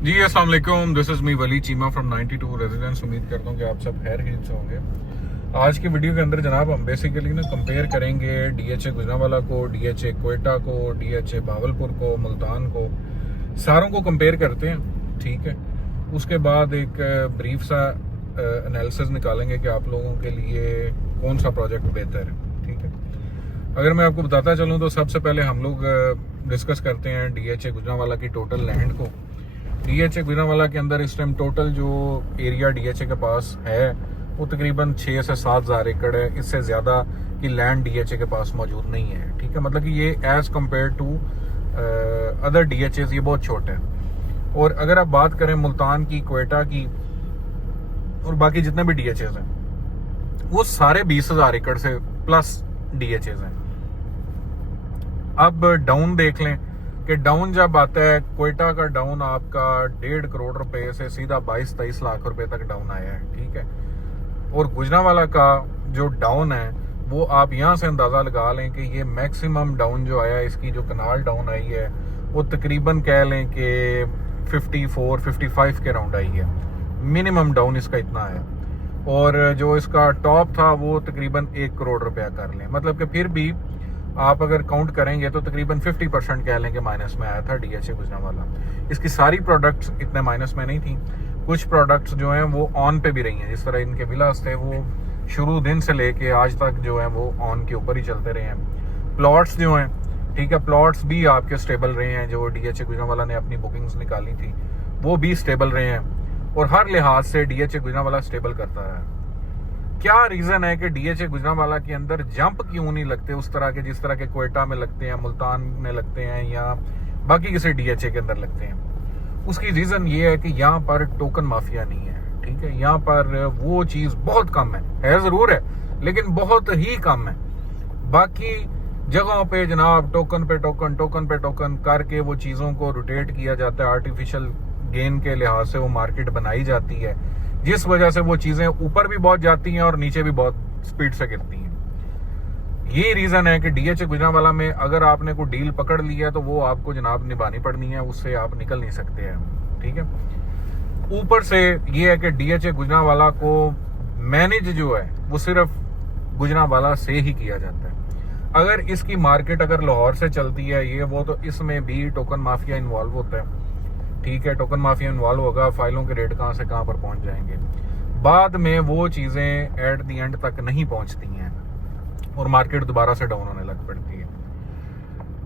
जी अस्सलाम वालेकुम, this is me Wali Cheema from 92 residence. उम्मीद करता हूँ कि आप सब खैर खैरियत से होंगे। आज की वीडियो के अंदर जनाब हम बेसिकली ना कंपेयर करेंगे डीएचए गुजरांवाला को, डीएचए क्वेटा को, डीएचए भावलपुर को, मुल्तान को, सारों को कंपेयर करते हैं। ठीक है, उसके बाद एक ब्रीफ सा एनालिसिस निकालेंगे कि आप लोगों के लिए कौन सा प्रोजेक्ट बेहतर है। ठीक है, अगर मैं आपको बताता चलूँ तो सबसे पहले हम लोग डिस्कस करते हैं डीएचए गुजरांवाला की टोटल लैंड को। डीएचए गुजरांवाला के अंदर इस टाइम टोटल जो एरिया डीएचए के पास है वो तकरीबन 6 से 7 हज़ार एकड़ है। इससे ज़्यादा की लैंड डीएचए के पास मौजूद नहीं है। ठीक है, मतलब कि ये as compare to other DHs ये बहुत छोटा है। और अगर आप बात करें मुल्तान की, क्वेटा की और बाकी जितने भी डीएचएस हैं वो सारे 20,000 एकड़ से प्लस डीएचएस हैं। अब डाउन देख लें कि डाउन जब आता है, क्वेटा का डाउन आपका 1.5 करोड़ रुपए से सीधा 22-23 लाख रुपए तक डाउन आया है। ठीक है, और गुजरांवाला का जो डाउन है वो आप यहाँ से अंदाजा लगा लें कि ये मैक्सिमम डाउन जो आया है, इसकी जो कनाल डाउन आई है वो तकरीबन कह लें कि 54-55 के राउंड आई है। मिनिमम डाउन इसका इतना है। और जो इसका टॉप था वो तकरीबन 1 करोड़ रुपया कर लें, मतलब कि फिर भी आप अगर काउंट करेंगे तो तकरीबन 50% कह लें कि माइनस में आया था डीएचए गुजरांवाला। इसकी सारी प्रोडक्ट्स इतने माइनस में नहीं थी। कुछ प्रोडक्ट्स जो हैं वो ऑन पे भी रही हैं, जिस तरह इनके विलास थे वो शुरू दिन से लेके आज तक जो है वो ऑन के ऊपर ही चलते रहे हैं। प्लॉट्स जो हैं, ठीक है, प्लॉट्स भी आपके स्टेबल रहे हैं। जो डीएचए गुजरांवाला ने अपनी बुकिंग्स निकाली थी वो भी स्टेबल रहे हैं और हर लिहाज से डीएचए गुजरांवाला स्टेबल करता रहा है। क्या रीजन है कि डीएचए गुजरांवाला के अंदर जंप क्यों नहीं लगते उस तरह के जिस तरह के क्वेटा में लगते हैं, मुल्तान में लगते हैं या बाकी किसी डीएचए के अंदर लगते हैं? उसकी रीजन ये है कि यहाँ पर टोकन माफिया नहीं है। ठीक है, यहाँ पर वो चीज बहुत कम है जरूर है लेकिन बहुत ही कम है। बाकी जगहों पे जनाब टोकन पे टोकन करके वो चीजों को रोटेट किया जाता है। आर्टिफिशियल गेन के लिहाज से वो मार्केट बनाई जाती है, जिस वजह से वो चीजें ऊपर भी बहुत जाती हैं और नीचे भी बहुत स्पीड से गिरती हैं। ये रीजन है कि डीएचए गुजरांवाला में अगर आपने कोई डील पकड़ ली है तो वो आपको जनाब निभानी पड़नी है, उससे आप निकल नहीं सकते हैं। ठीक है, ऊपर से ये है कि डीएचए गुजरांवाला को मैनेज जो है वो सिर्फ गुजरांवाला से ही किया जाता है। अगर इसकी मार्केट अगर लाहौर से चलती है ये वो, तो इसमें भी टोकन माफिया इन्वॉल्व होता है। ठीक है, टोकन माफिया इन्वॉल्व होगा, फाइलों के रेट कहां से कहां पर पहुंच जाएंगे, बाद में वो चीजें एट द एंड तक नहीं पहुंचती हैं और मार्केट दोबारा से डाउन होने लग पड़ती है।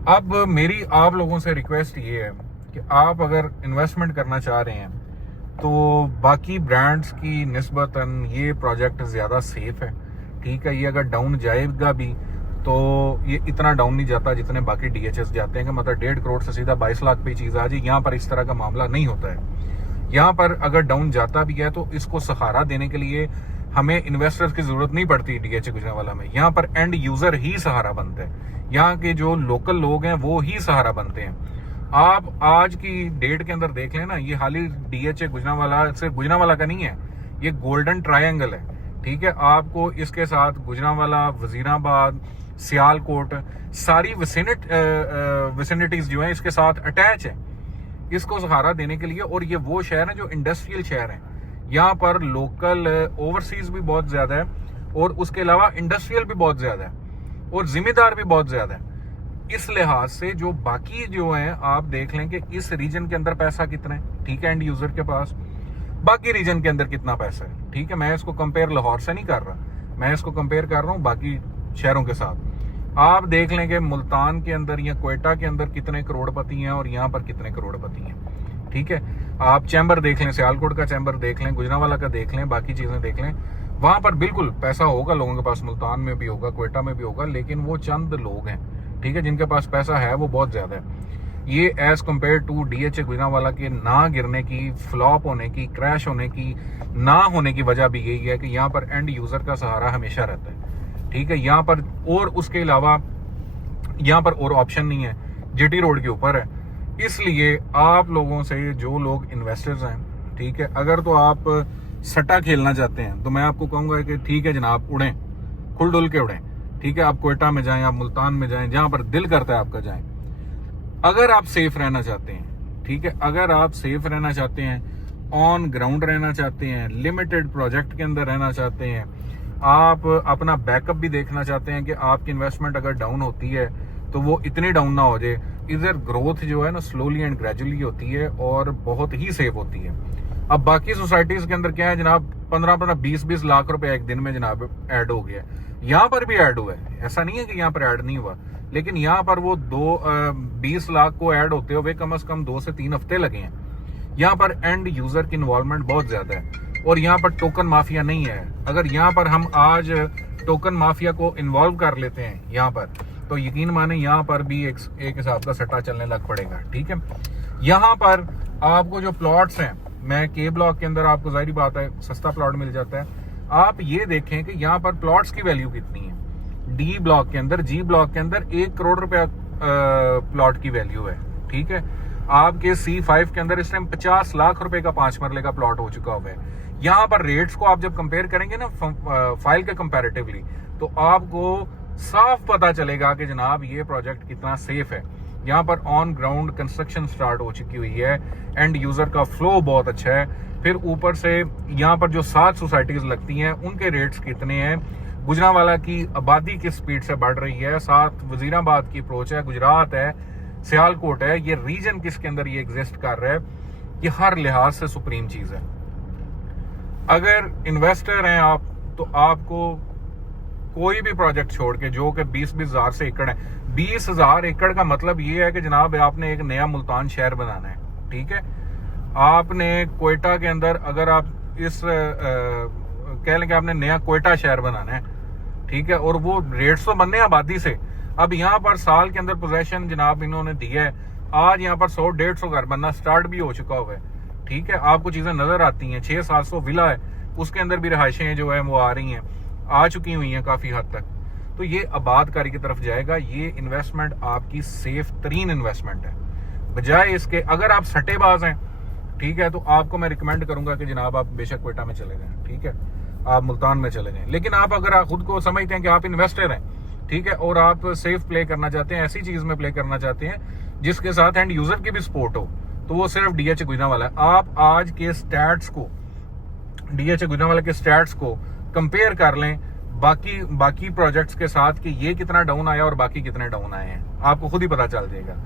अब मेरी आप लोगों से रिक्वेस्ट ये है कि आप अगर इन्वेस्टमेंट करना चाह रहे हैं तो बाकी ब्रांड्स की निस्बतन ये प्रोजेक्ट ज्यादा सेफ है। ठीक है, ये अगर डाउन जाएगा भी तो ये इतना डाउन नहीं जाता जितने बाकी डीएचएस जाते हैं कि मतलब 1.5 करोड़ से सीधा 22 लाख पे चीज आ जाए। यहाँ पर इस तरह का मामला नहीं होता है। यहाँ पर अगर डाउन जाता भी है तो इसको सहारा देने के लिए हमें इन्वेस्टर्स की जरूरत नहीं पड़ती डीएचए गुजरांवाला में। यहाँ पर एंड यूजर ही सहारा बनते हैं, यहाँ के जो लोकल लोग हैं वो ही सहारा बनते हैं। आप आज की डेट के अंदर देख लें ना, ये हाल ही डीएचए गुजरांवाला सिर्फ गुजरांवाला का नहीं है, ये गोल्डन ट्रायंगल है। ठीक है, आपको इसके साथ गुजरांवाला, वजीराबाद, सियालकोट सारी विसिनिटीज जो है इसके साथ अटैच है इसको सहारा देने के लिए। और ये वो शहर है जो इंडस्ट्रियल शहर है, यहाँ पर लोकल ओवरसीज भी बहुत ज्यादा है और उसके अलावा इंडस्ट्रियल भी बहुत ज्यादा है और जिम्मेदार भी बहुत ज्यादा है। इस लिहाज से जो बाकी जो है आप देख लें कि इस रीजन के अंदर पैसा कितना है, ठीक है, एंड यूजर के पास, बाकी रीजन के अंदर कितना पैसा है। ठीक है, मैं इसको कंपेयर लाहौर से नहीं कर रहा, मैं इसको कंपेयर कर रहा हूँ बाकी शहरों के साथ। आप देख लें कि मुल्तान के अंदर या क्वेटा के अंदर कितने करोड़पति हैं और यहाँ पर कितने करोड़पति हैं। ठीक है, आप चैम्बर देख लें, सियालकोट का चैम्बर देख लें, गुजरांवाला का देख लें, बाकी चीजें देख लें, वहां पर बिल्कुल पैसा होगा लोगों के पास, मुल्तान में भी होगा, क्वेटा में भी होगा, लेकिन वो चंद लोग हैं। ठीक है, जिनके पास पैसा है वो बहुत ज्यादा है। ये as compare to DHA Gujranwala के ना गिरने की, फ्लॉप होने की, क्रैश होने की, ना होने की वजह भी यही है कि यहाँ पर एंड यूजर का सहारा हमेशा रहता है। ठीक है, यहाँ पर और उसके अलावा यहाँ पर और ऑप्शन नहीं है, जीटी रोड के ऊपर है। इसलिए आप लोगों से जो लोग इन्वेस्टर्स हैं, ठीक है, अगर तो आप सट्टा खेलना चाहते हैं तो मैं आपको कहूंगा कि ठीक है जनाब, उड़ें, खुल डुल के उड़ें। ठीक है, आप क्वेटा में जाएं, आप मुल्तान में जाएं, जहां पर दिल करता है आपका जाएं। अगर आप सेफ रहना चाहते हैं, ठीक है। अगर आप सेफ रहना चाहते हैं, ऑन ग्राउंड रहना चाहते हैं, लिमिटेड प्रोजेक्ट के अंदर रहना चाहते हैं, आप अपना बैकअप भी देखना चाहते हैं कि आपकी इन्वेस्टमेंट अगर डाउन होती है तो वो इतनी डाउन ना हो जाए। इधर ग्रोथ जो है ना स्लोली एंड ग्रेजुअली होती है और बहुत ही सेफ होती है। अब बाकी सोसाइटीज के अंदर क्या है जनाब, 15-15, 20-20 लाख रुपए एक दिन में जनाब ऐड हो गया। यहाँ पर भी ऐड हुआ है, ऐसा नहीं है कि यहाँ पर ऐड नहीं हुआ, लेकिन यहाँ पर वो 20 लाख को ऐड होते हुए कम से कम 2 से 3 हफ्ते लगे हैं। यहाँ पर एंड यूजर की इन्वॉल्वमेंट बहुत ज्यादा है और यहाँ पर टोकन माफिया नहीं है। अगर यहाँ पर हम आज टोकन माफिया को इन्वॉल्व कर लेते हैं यहाँ पर, तो यकीन माने यहाँ पर भी एक हिसाब का सट्टा चलने लग पड़ेगा। ठीक है। यहाँ पर आपको जो प्लॉट्स हैं, मैं के ब्लॉक के अंदर आपको जाहिर बात है सस्ता प्लॉट मिल जाता है। आप ये देखें कि यहाँ पर प्लॉट्स की वैल्यू कितनी है। डी ब्लॉक के अंदर, जी ब्लॉक के अंदर 1 करोड़ रुपया प्लॉट की वैल्यू है। ठीक है। आपके C5 के अंदर इस टाइम 50 लाख रुपए का 5 मरले का प्लॉट हो चुका हुआ है। यहाँ पर रेट्स को आप जब कंपेयर करेंगे ना फाइल के कंपैरेटिवली, तो आपको साफ पता चलेगा कि जनाब ये प्रोजेक्ट कितना सेफ है। यहाँ पर ऑन ग्राउंड कंस्ट्रक्शन स्टार्ट हो चुकी हुई है, एंड यूजर का फ्लो बहुत अच्छा है। फिर ऊपर से यहाँ पर जो 7 सोसाइटीज लगती हैं उनके रेट्स कितने हैं, गुजरांवाला की आबादी किस स्पीड से बढ़ रही है, साथ वजीराबाद की अप्रोच है, गुजरात है, सियालकोट है, ये रीजन किसके अंदर ये एग्जिस्ट कर रहा है, ये हर लिहाज से सुप्रीम चीज है। अगर इन्वेस्टर हैं आप, तो आपको कोई भी प्रोजेक्ट छोड़ के जो कि 20-20 हजार से एकड़ है, 20 हजार एकड़ का मतलब ये है कि जनाब आपने एक नया मुल्तान शहर बनाना है। ठीक है। आपने कोयटा के अंदर अगर आप इस कह लें कि आपने नया कोयटा शहर बनाना है, ठीक है, और वो 150 बनने आबादी से। अब यहाँ पर साल के अंदर पोजेशन जनाब इन्होंने दिया है, आज यहाँ पर 100-150 घर बनना स्टार्ट भी हो चुका हुआ है। ठीक है। आपको चीजें नजर आती हैं, 600-700 विला है, उसके अंदर भी रहायशें जो है वो आ रही हैं, आ चुकी हुई हैं काफी हद तक। तो ये आबादकारी की तरफ जाएगा। ये इन्वेस्टमेंट आपकी सेफ तरीन इन्वेस्टमेंट है, बजाय इसके अगर आप सट्टेबाज हैं, ठीक है, तो आपको मैं रिकमेंड करूंगा कि जनाब आप बेशक कोयटा में चले जाएं। ठीक है। आप मुल्तान में चले जाएं। लेकिन आप अगर आप खुद को समझते हैं कि आप इन्वेस्टर हैं, ठीक है, और आप सेफ प्ले करना चाहते हैं, ऐसी चीज में प्ले करना चाहते हैं जिसके साथ एंड यूजर की भी सपोर्ट हो, तो वो सिर्फ DH गुजरांवाला है। आप आज के स्टैट्स को, DH गुजरांवाला के स्टैट्स को कंपेयर कर लें बाकी प्रोजेक्ट्स के साथ कि ये कितना डाउन आया और बाकी कितने डाउन आए हैं, आपको खुद ही पता चल जाएगा।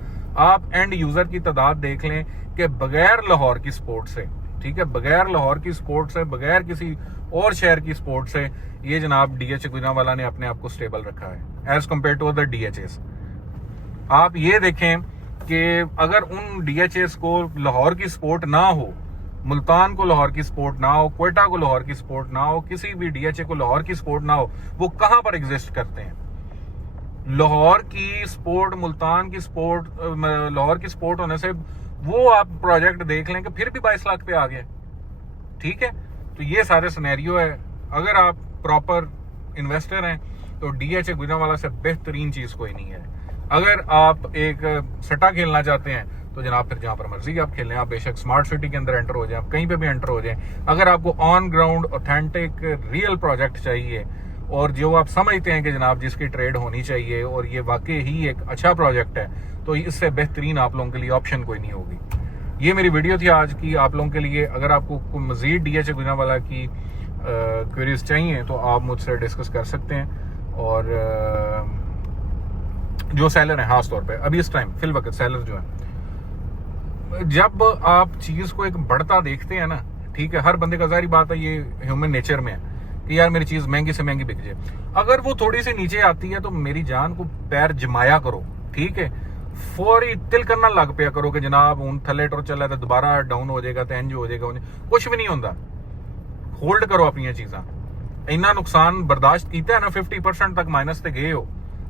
आप एंड यूजर की तादाद देख लें कि बगैर लाहौर की सपोर्ट से, ठीक है, बगैर लाहौर की सपोर्ट से, बगैर किसी और शहर की सपोर्ट से, ये जनाब DH गुजरांवाला ने अपने आप को स्टेबल रखा है as compare to other DHs। आप ये देखें कि अगर उन DHs को लाहौर की सपोर्ट ना हो, मुल्तान को लाहौर की सपोर्ट ना हो, कोयटा को लाहौर की सपोर्ट ना हो, किसी भी DHA को लाहौर की सपोर्ट ना हो, वो कहां पर एग्जिस्ट करते हैं। लाहौर की सपोर्ट, मुल्तान की सपोर्ट, लाहौर की सपोर्ट होने से वो आप प्रोजेक्ट देख लें कि फिर भी 22 लाख पे आ गया। ठीक है। तो ये सारे सिनेरियो है। अगर आप प्रॉपर इन्वेस्टर हैं तो DH गुजरांवाला से बेहतरीन चीज कोई नहीं है। अगर आप एक सट्टा खेलना चाहते हैं तो जनाब फिर जहां पर मर्जी आप खेलें, आप बेशक स्मार्ट सिटी के अंदर एंटर हो जाए, आप कहीं पे भी एंटर हो जाए। अगर आपको on ground authentic real project चाहिए और जो आप समझते हैं कि जनाब जिसकी ट्रेड होनी चाहिए और ये वाकई ही एक अच्छा प्रोजेक्ट है, तो इससे बेहतरीन आप लोगों के लिए ऑप्शन कोई नहीं होगी। ये मेरी वीडियो थी आज की आप लोगों के लिए। अगर आपको मजीद DH गुजरांवाला की क्वेरीज चाहिए तो आप मुझसे डिस्कस कर सकते हैं। और जो सेलर है, खास तौर पे अभी इस टाइम फिल वक्त सेलर जो है, जब आप चीज को एक बढ़ता देखते हैं ना, ठीक है, हर बंदे का जारी बात है, ये ह्यूमन नेचर में है कि यार मेरी चीज महंगी से महंगी बिक जाए। अगर वो थोड़ी सी नीचे आती है तो मेरी जान को पैर जमाया करो। ठीक है। फौरी तिल करना लग पिया करो कि जनाब हूं थले टुर चला तो दोबारा डाउन हो जाएगा, तो इंज हो जाएगा, कुछ भी नहीं होता। होल्ड करो अपनी चीजा। इन्ना नुकसान बर्दाश्त किया है ना, 50% तक माइनस से गए हो,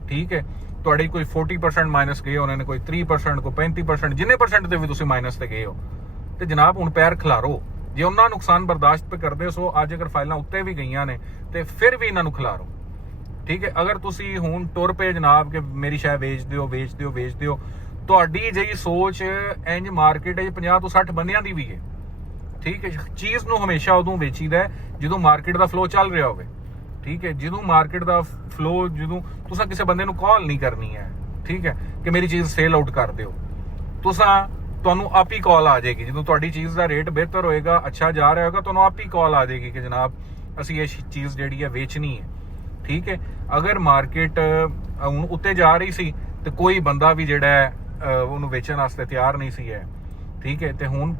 ठीक है, ਤੁਹਾਡੀ कोई 40% माइनस गए उन्होंने, कोई 3% को 35%, जिन्ने परसेंट ਦੇ ਵੀ ਤੁਸੀਂ ਮਾਈਨਸ ਤੇ ਗਏ ਹੋ, ਤੇ ਜਨਾਬ ਹੁਣ ਪੈਰ ਖਿਲਾਰੋ। ਜੇ ਉਹਨਾਂ ਨੁਕਸਾਨ ਬਰਦਾਸ਼ਤ पे ਕਰਦੇ ਸੋ ਅੱਜ ਅਗਰ ਫਾਈਲਾਂ ਉੱਤੇ ਵੀ ਗਈਆਂ ਨੇ ਤੇ ਫਿਰ ਵੀ ਇਹਨਾਂ ਨੂੰ ਖਿਲਾਰੋ। ਠੀਕ ਹੈ। ਅਗਰ ਤੁਸੀਂ ਹੁਣ ਟੁਰ ਪਏ ਜਨਾਬ ਕਿ ਮੇਰੀ ਸ਼ਾਇ ਵੇਚ ਦਿਓ, ਤੁਹਾਡੀ ਜਿਹੀ ਸੋਚ ਇੰਜ ਮਾਰਕੀਟ 'ਚ 50 ਤੋਂ 60 ਬੰਦਿਆਂ ਦੀ ਵੀ ਹੈ। ਠੀਕ ਹੈ। ਚੀਜ਼ ਨੂੰ ਹਮੇਸ਼ਾ ਉਦੋਂ ਵੇਚੀਦਾ ਜਦੋਂ ਮਾਰਕੀਟ ਦਾ ਫਲੋ ਚੱਲ ਰਿਹਾ ਹੋਵੇ। ठीक है। ਜਦੋਂ ਮਾਰਕੀਟ ਦਾ ਫਲੋ, ਜਦੋਂ ਤੁਸੀਂ ਕਿਸੇ ਬੰਦੇ ਨੂੰ ਕਾਲ ਨਹੀਂ ਕਰਨੀ ਹੈ, ਠੀਕ ਹੈ, ਕਿ ਮੇਰੀ ਚੀਜ਼ ਸੇਲ ਆਊਟ ਕਰ ਦਿਓ, ਤੁਸੀਂ ਤੁਹਾਨੂੰ ਆਪ ਹੀ ਕਾਲ ਆ ਜਾਏਗੀ। ਜਦੋਂ ਤੁਹਾਡੀ ਚੀਜ਼ ਦਾ ਰੇਟ ਬਿਹਤਰ ਹੋਏਗਾ, ਅੱਛਾ ਜਾ ਰਿਹਾ ਹੋਏਗਾ, ਤੁਹਾਨੂੰ ਆਪ ਹੀ ਕਾਲ ਆ ਜਾਏਗੀ ਕਿ ਜਨਾਬ ਅਸੀਂ ਇਹ ਚੀਜ਼ ਜਿਹੜੀ ਹੈ ਵੇਚਣੀ ਹੈ। ਠੀਕ ਹੈ, ਅਗਰ ਮਾਰਕੀਟ ਹੁਣ ਉੱਤੇ ਜਾ ਰਹੀ ਸੀ ਤੇ ਕੋਈ ਬੰਦਾ ਵੀ ਜਿਹੜਾ ਹੈ ਉਹਨੂੰ ਵੇਚਣ ਵਾਸਤੇ ਤਿਆਰ ਨਹੀਂ ਸੀ ਹੈ। ਠੀਕ ਹੈ, ਤੇ ਹੁਣ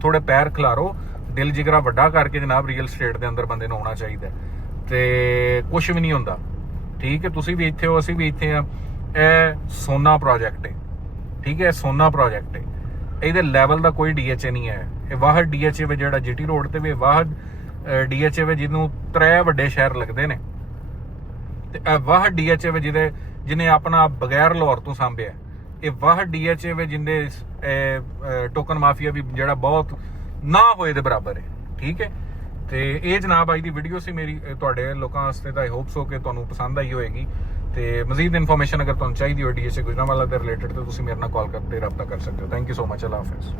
ਥੋੜੇ ਪੈਰ ਖਿਲਾਰੋ, ਦਿਲ ਜਿਗਰਾ ਵੱਡਾ ਕਰਕੇ ਜਨਾਬ ਰੀਅਲ ਸਟੇਟ ਦੇ ਅੰਦਰ ਬੰਦੇ ਨੂੰ ਆਉਣਾ ਚਾਹੀਦਾ ਤੇ ਕੁਝ ਵੀ ਨਹੀਂ ਹੁੰਦਾ। ਠੀਕ ਹੈ, ਤੁਸੀਂ ਵੀ ਇੱਥੇ ਹੋ, ਅਸੀਂ ਵੀ ਇੱਥੇ ਆ। ਇਹ ਸੋਨਾ ਪ੍ਰੋਜੈਕਟ ਹੈ। ਠੀਕ ਹੈ, ਸੋਨਾ ਪ੍ਰੋਜੈਕਟ ਹੈ। ਇਹਦੇ ਲੈਵਲ ਦਾ ਕੋਈ DHA ਨਹੀਂ ਹੈ। ਇਹ ਵਾਹਡ DHA ਵੇ ਜਿਹੜਾ GT ਰੋਡ ਤੇ ਵੀ ਵਾਹਡ DHA ਵੇ ਜਿਹਨੂੰ 3 ਵੱਡੇ ਸ਼ਹਿਰ ਲੱਗਦੇ ਨੇ, ਤੇ ਇਹ ਵਾਹਡ DHA ਵੇ ਜਿਹਨੇ ਆਪਣਾ ਬਗੈਰ ਲਾਹੌਰ ਤੋਂ ਸਾਂਭਿਆ। ਇਹ ਵਾਹਡ DHA ਵੇ ਜਿੰਦੇ ਟੋਕਨ ਮਾਫੀਆ ਵੀ ਜਿਹੜਾ ਬਹੁਤ ਨਾ ਹੋਏ ਦੇ ਬਰਾਬਰ ਹੈ। ਠੀਕ ਹੈ, ਤੇ ਇਹ ਜਨਾਬ ਅੱਜ ਦੀ ਵੀਡੀਓ ਸੀ ਮੇਰੀ ਤੁਹਾਡੇ ਲੋਕਾਂ ਵਾਸਤੇ। ਤਾਂ ਆਈ ਹੋਪ ਸੋ ਕਿ ਤੁਹਾਨੂੰ ਪਸੰਦ ਆਈ ਹੋਏਗੀ। ਤੇ ਮਜ਼ੀਦ ਇਨਫੋਰਮੇਸ਼ਨ ਅਗਰ ਤੁਹਾਨੂੰ ਚਾਹੀਦੀ ਹੋ DHA ਗੁਜਰਾਂਵਾਲਾ ਦੇ ਰਿਲੇਟਡ, ਤਾਂ ਤੁਸੀਂ ਮੇਰੇ ਨਾਲ ਕਾਲ ਕਰਕੇ ਰਾਬਤਾ ਕਰ ਸਕਦੇ ਹੋ। Thank you so much. Allah Hafiz.